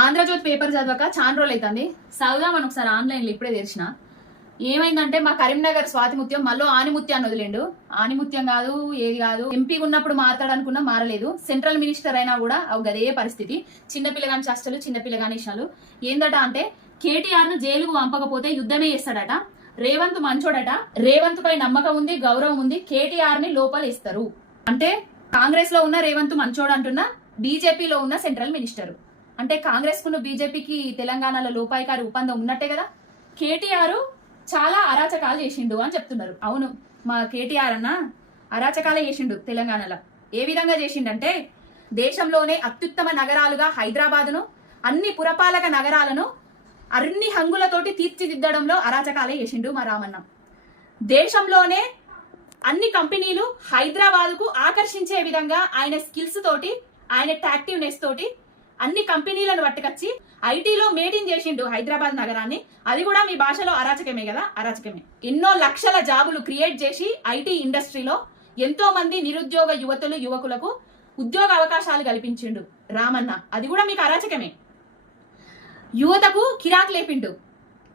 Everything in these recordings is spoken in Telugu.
ఆంధ్రజ్యోతి పేపర్ చదవక చాలా రోజులు అవుతుంది. చదువుదామని ఒకసారి ఆన్లైన్లో ఇప్పుడే తెరిచిన. ఏమైందంటే మా కరీంనగర్ స్వాతిముత్యం మళ్ళీ ఆనిముత్యాన్ని వదిలేండు. ఆనిముత్యం కాదు, ఏది కాదు. ఎంపీ ఉన్నప్పుడు మాట్లాడనుకున్నా మారలేదు. సెంట్రల్ మినిస్టర్ అయినా కూడా గదే పరిస్థితి. చిన్నపిల్లగాని చష్టలు, చిన్నపిల్లగాని ఇష్టాలు. ఏందట అంటే కేటీఆర్ ను జైలుకు పంపకపోతే యుద్ధమే చేస్తాడట. రేవంత్ మంచోడట. రేవంత్ పై నమ్మకం ఉంది, గౌరవం ఉంది. కేటీఆర్ ని లోపలేస్తారు అంటే కాంగ్రెస్ లో ఉన్న రేవంత్ మంచోడు అంటున్నా, బీజేపీలో ఉన్న సెంట్రల్ మినిస్టర్ అంటే కాంగ్రెస్ కు బీజేపీకి తెలంగాణలో లోపాయికారి ఒప్పందం ఉన్నట్టే కదా. కేటీఆర్ చాలా అరాచకాలు చేసిండు అని చెప్తున్నారు. అవును, మా కేటీఆర్ అన్న అరాచకాలే చేసిండు తెలంగాణలో. ఏ విధంగా చేసిండంటే దేశంలోనే అత్యుత్తమ నగరాలుగా హైదరాబాద్ను, అన్ని పురపాలక నగరాలను అన్ని హంగులతోటి తీర్చిదిద్దడంలో అరాచకాలే చేసిండు మా రామన్న. దేశంలోనే అన్ని కంపెనీలు హైదరాబాద్కు ఆకర్షించే విధంగా ఆయన స్కిల్స్ తోటి, ఆయన టాక్టివ్నెస్ తోటి అన్ని కంపెనీలను పట్టుకొచ్చి ఐటీలో మేడ్ చేసిండు హైదరాబాద్ నగరాన్ని. అది కూడా మీ భాషలో అరాచకమే కదా, అరాచకమే. ఎన్నో లక్షల జాబులు క్రియేట్ చేసి ఐటీ ఇండస్ట్రీలో ఎంతో మంది నిరుద్యోగ యువతులు, యువకులకు ఉద్యోగ అవకాశాలు కల్పించిండు రామన్న. అది కూడా మీకు అరాచకమే. యువతకు కిరాక్ లేపిండు.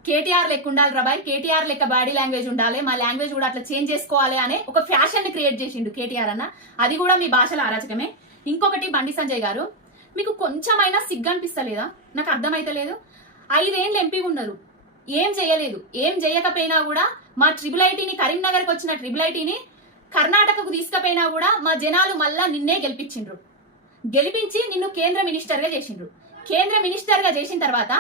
కేటీఆర్ లెక్క ఉండాలి రాబాయ్, కేటీఆర్ లెక్క బాడీ లాంగ్వేజ్ ఉండాలి, మా లాంగ్వేజ్ కూడా అట్లా చేంజ్ చేసుకోవాలి అనే ఒక ఫ్యాషన్ ని క్రియేట్ చేసిండు కేటీఆర్ అన్న. అది కూడా మీ భాషలో అరాచకమే. ఇంకొకటి, బండి సంజయ్ గారు, మీకు కొంచెమైనా సిగ్గు అనిపిస్తలేదా? నాకు అర్థమైతలేదు. 5 ఏళ్ళు ఎంపీ ఉన్నారు, ఏం చేయలేదు. ఏం చేయకపోయినా కూడా మా ట్రిపుల్ ఐటీని, కరీంనగర్కి వచ్చిన ట్రిపుల్ ఐటీని కర్ణాటకకు తీసుకుపోయినా కూడా మా జనాలు మళ్ళా నిన్నే గెలిపించిండ్రు. గెలిపించి నిన్ను కేంద్ర మినిస్టర్ గా చేసిండ్రు. కేంద్ర మినిస్టర్ గా చేసిన తర్వాత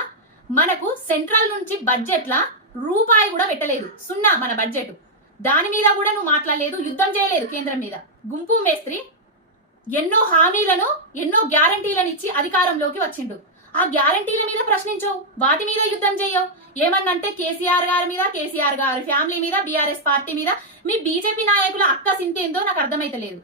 మనకు సెంట్రల్ నుంచి బడ్జెట్ లా రూపాయి కూడా పెట్టలేదు, సున్నా మన బడ్జెట్. దాని మీద కూడా నువ్వు మాట్లాడలేదు, యుద్ధం చేయలేదు కేంద్రం మీద. గుంపు మేస్త్రి ఎన్నో హామీలను, ఎన్నో గ్యారంటీలను ఇచ్చి అధికారంలోకి వచ్చిండు. ఆ గ్యారంటీల మీద ప్రశ్నించవు, వాటి మీద యుద్ధం చేయవు. ఏమన్నంటే కేసీఆర్ గారి మీద, కేసీఆర్ గారి ఫ్యామిలీ మీద, బీఆర్ఎస్ పార్టీ మీద, మీ బీజేపీ నాయకుల అక్క సింతేందో నాకు అర్థమైతలేదు.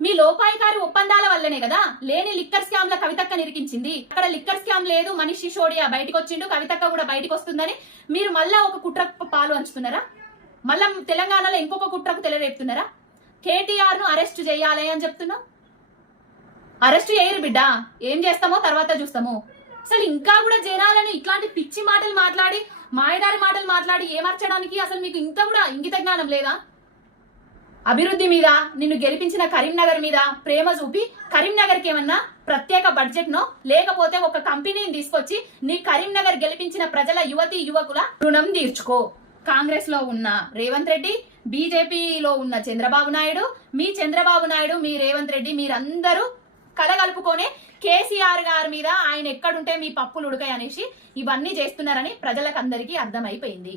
మీ లోపాయికారి ఒప్పందాల వల్లనే కదా లేని లిక్కర్ స్కామ్ ల కవితక్క నిరికించింది. అక్కడ లిక్కర్ స్కామ్ లేదు, మనీష్ సిసోడియా బయటకు వచ్చిండు, కవితక్క కూడా బయటకు వస్తుందని మీరు మళ్ళా ఒక కుట్రకు పాలు పంచుతున్నారా? మళ్ళా తెలంగాణలో ఇంకొక కుట్రకు తెలరేపుతున్నారా? కేటీఆర్ ను అరెస్ట్ చేయాలి అని చెప్తున్నావు. అరెస్ట్ చేయరు బిడ్డ, ఏం చేస్తామో తర్వాత చూస్తాము. అసలు ఇంకా కూడా జనాలను ఇట్లాంటి పిచ్చి మాటలు మాట్లాడి, మాయదారి మాటలు మాట్లాడి ఏమర్చడానికి అసలు మీకు ఇంత కూడా ఇంగిత జ్ఞానం లేదా? అభివృద్ధి మీద, నిన్ను గెలిపించిన కరీంనగర్ మీద ప్రేమ చూపి కరీంనగర్కి ఏమన్నా ప్రత్యేక బడ్జెట్ నో, లేకపోతే ఒక కంపెనీని తీసుకొచ్చి నీ కరీంనగర్ గెలిపించిన ప్రజల యువతి యువకుల రుణం తీర్చుకో. కాంగ్రెస్ లో ఉన్న రేవంత్ రెడ్డి, బీజేపీలో ఉన్న చంద్రబాబు నాయుడు, మీ చంద్రబాబు నాయుడు, మీ రేవంత్ రెడ్డి, మీరందరూ కలగలుపుకొనే కేసీఆర్ గారి మీద ఆయన ఎక్కడుంటే మీ పప్పులు ఉడకాయి అనేసి ఇవన్నీ చేస్తున్నారని ప్రజలకు అందరికీ అర్థమైపోయింది.